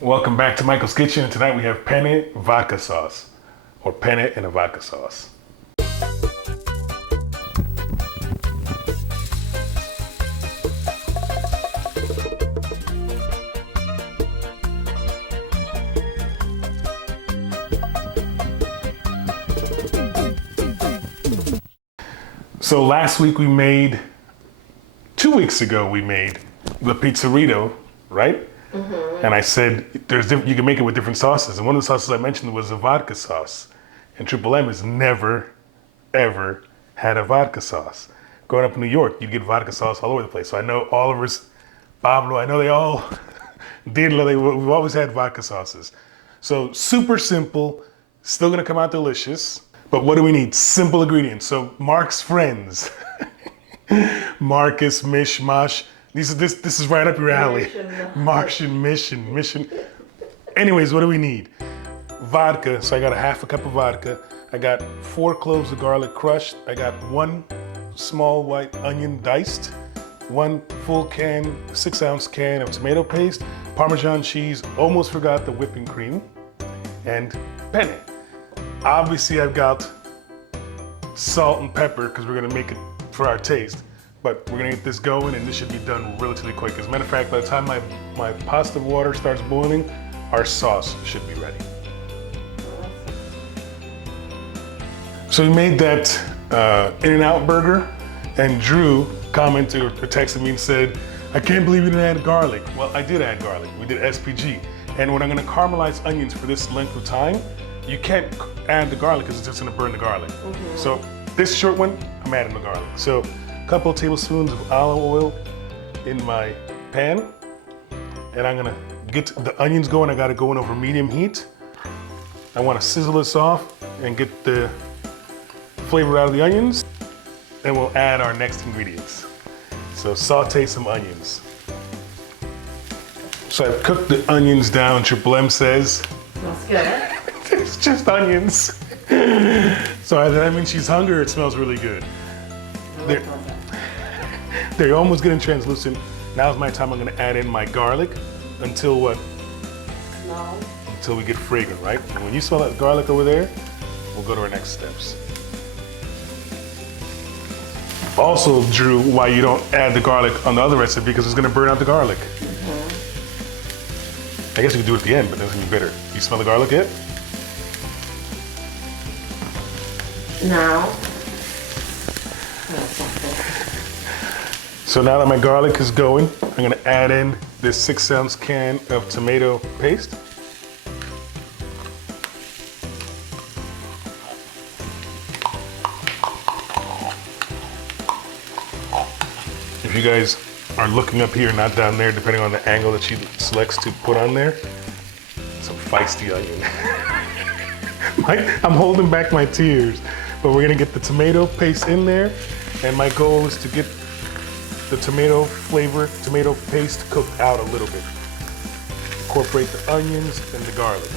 Welcome back to Michael's Kitchen, and tonight we have penne vodka sauce, or penne and a vodka sauce. So last week 2 weeks ago we made the pizzerito, right? Mm-hmm. And I said you can make it with different sauces. And one of the sauces I mentioned was a vodka sauce. And Triple M has never, ever had a vodka sauce. Growing up in New York, you'd get vodka sauce all over the place. So I know Oliver's, Pablo, I know they all did. We've always had vodka sauces. So super simple, still gonna come out delicious. But what do we need? Simple ingredients. So Mark's friends, Marcus, Mish, Mosh. This is right up your alley. Martian, Mission. Anyways, what do we need? Vodka. So I got a half a cup of vodka. I got 4 cloves of garlic crushed. I got 1 small white onion diced, 1 full can, 6-ounce can of tomato paste, Parmesan cheese. Almost forgot the whipping cream, and penne. Obviously, I've got salt and pepper because we're gonna make it for our taste, but we're gonna get this going and this should be done relatively quick. As a matter of fact, by the time my pasta water starts boiling, our sauce should be ready. So we made that In-N-Out burger, and Drew commented or texted me and said, I can't believe you didn't add garlic. Well, I did add garlic. We did SPG. And when I'm gonna caramelize onions for this length of time, you can't add the garlic because it's just gonna burn the garlic. Mm-hmm. So this short one, I'm adding the garlic. So a couple of tablespoons of olive oil in my pan. And I'm gonna get the onions going. I got it going over medium heat. I wanna sizzle this off and get the flavor out of the onions. And we'll add our next ingredients. So saute some onions. So I've cooked the onions down, Triple M says. Smells good. It's just onions. So that means she's hungry, or it smells really good. They're almost getting translucent. Now's my time. I'm gonna add in my garlic until what? No. Until we get fragrant, right? And when you smell that garlic over there, we'll go to our next steps. Also, Drew, why you don't add the garlic on the other recipe, because it's gonna burn out the garlic. Mm-hmm. I guess you could do it at the end, but then it's gonna be bitter. You smell the garlic yet? No. So now that my garlic is going, I'm gonna add in this 6-ounce can of tomato paste. If you guys are looking up here, not down there, depending on the angle that she selects to put on there, some feisty onion. I'm holding back my tears, but we're gonna get the tomato paste in there, and my goal is to get the tomato paste cooked out a little bit. Incorporate the onions and the garlic.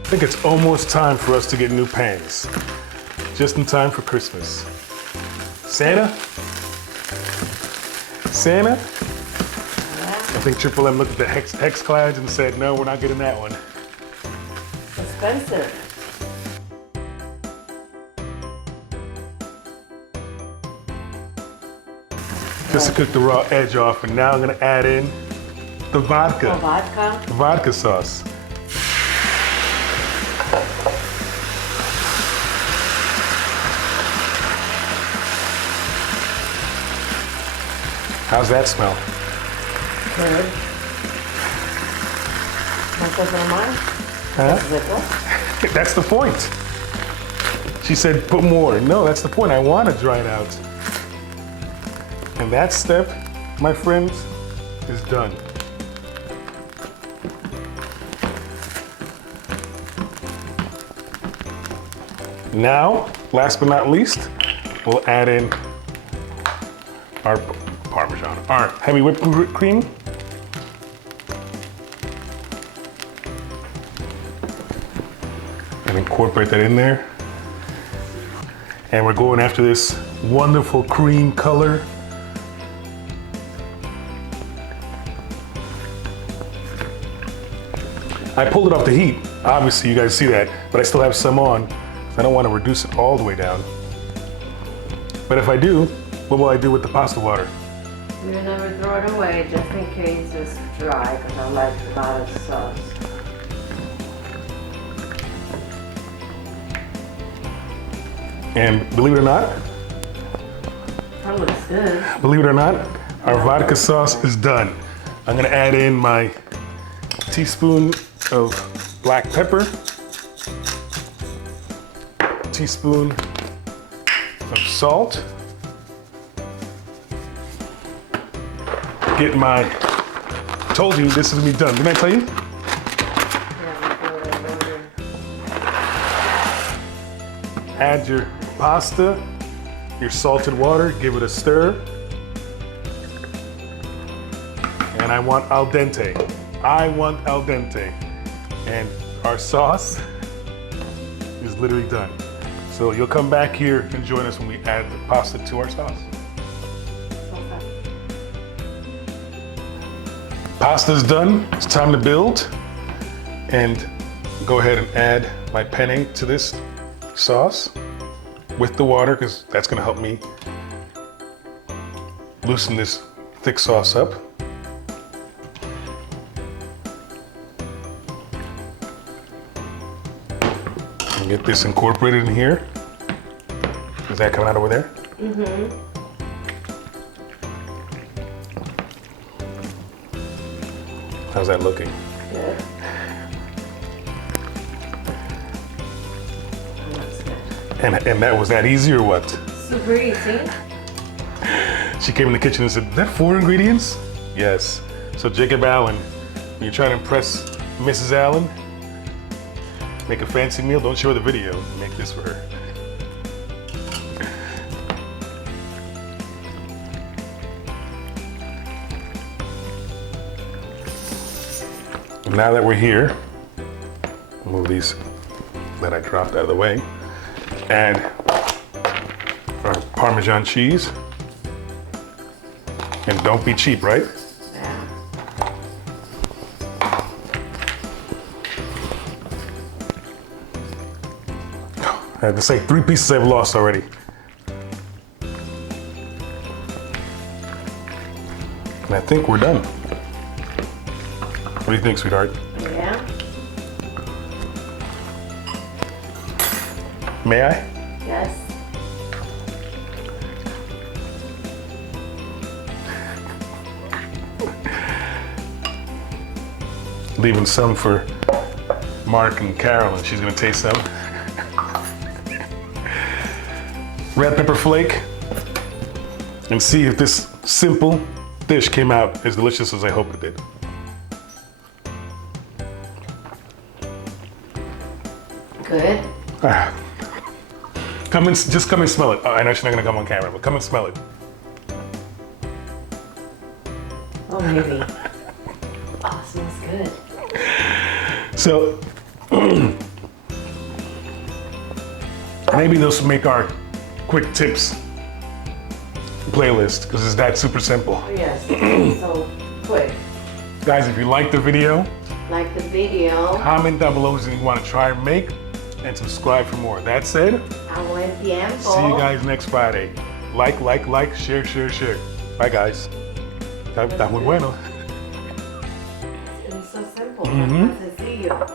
I think it's almost time for us to get new pans. Just in time for Christmas. Santa? Santa? I think Triple M looked at the hex clads and said, no, we're not getting that one. Expensive. Just to cook the raw edge off, and now I'm gonna add in the vodka. Oh, vodka? The vodka sauce. How's that smell? Good. Huh? That's the point. She said, put more. No, that's the point. I want to dry it out. And that step, my friends, is done. Now, last but not least, we'll add in our Parmesan, our heavy whipped cream. and incorporate that in there. And we're going after this wonderful cream color. I pulled it off the heat. Obviously, you guys see that, but I still have some on. I don't want to reduce it all the way down. But if I do, what will I do with the pasta water? You never throw it away just in case it's dry, because I like a lot of sauce. And believe it or not, That looks good. believe it or not, our vodka sauce is done. I'm gonna add in my teaspoon of black pepper, teaspoon of salt, get my, told you this is gonna be done. Didn't I tell you? Yeah, we throw it over. Add your pasta, your salted water, give it a stir. And I want al dente. I want al dente. And our sauce is literally done. So you'll come back here and join us when we add the pasta to our sauce. Pasta's done, it's time to build. And go ahead and add my penne to this sauce with the water, because that's gonna help me loosen this thick sauce up. And get this incorporated in here. Is that coming out over there? Mm-hmm. How's that looking? Good. That looks good. And that was that easy or what? Super easy. She came in the kitchen and said, "That 4 ingredients?" Yes. So Jacob Allen, when you're trying to impress Mrs. Allen, make a fancy meal, don't show her the video, make this for her. Now that we're here, move these that I dropped out of the way, add our Parmesan cheese. And don't be cheap, right? Yeah. I have to say 3 pieces I've lost already. And I think we're done. What do you think, sweetheart? Yeah. May I? Yes. Leaving some for Mark and Carolyn. She's gonna taste some. Red pepper flake. And see if this simple dish came out as delicious as I hope it did. Good. Ah. Just come and smell it. Oh, I know she's not gonna come on camera, but come and smell it. Oh, maybe. Oh, smells good. So, maybe this will make our quick tips playlist, because it's that super simple. Oh, yes. So quick. Guys, if you liked the video, Like the video. comment down below what you want to try and make, and subscribe for more. That said, A buen tiempo. see you guys next Friday. Like, share. Bye, guys. Está muy bueno. It's so simple. Sencillo.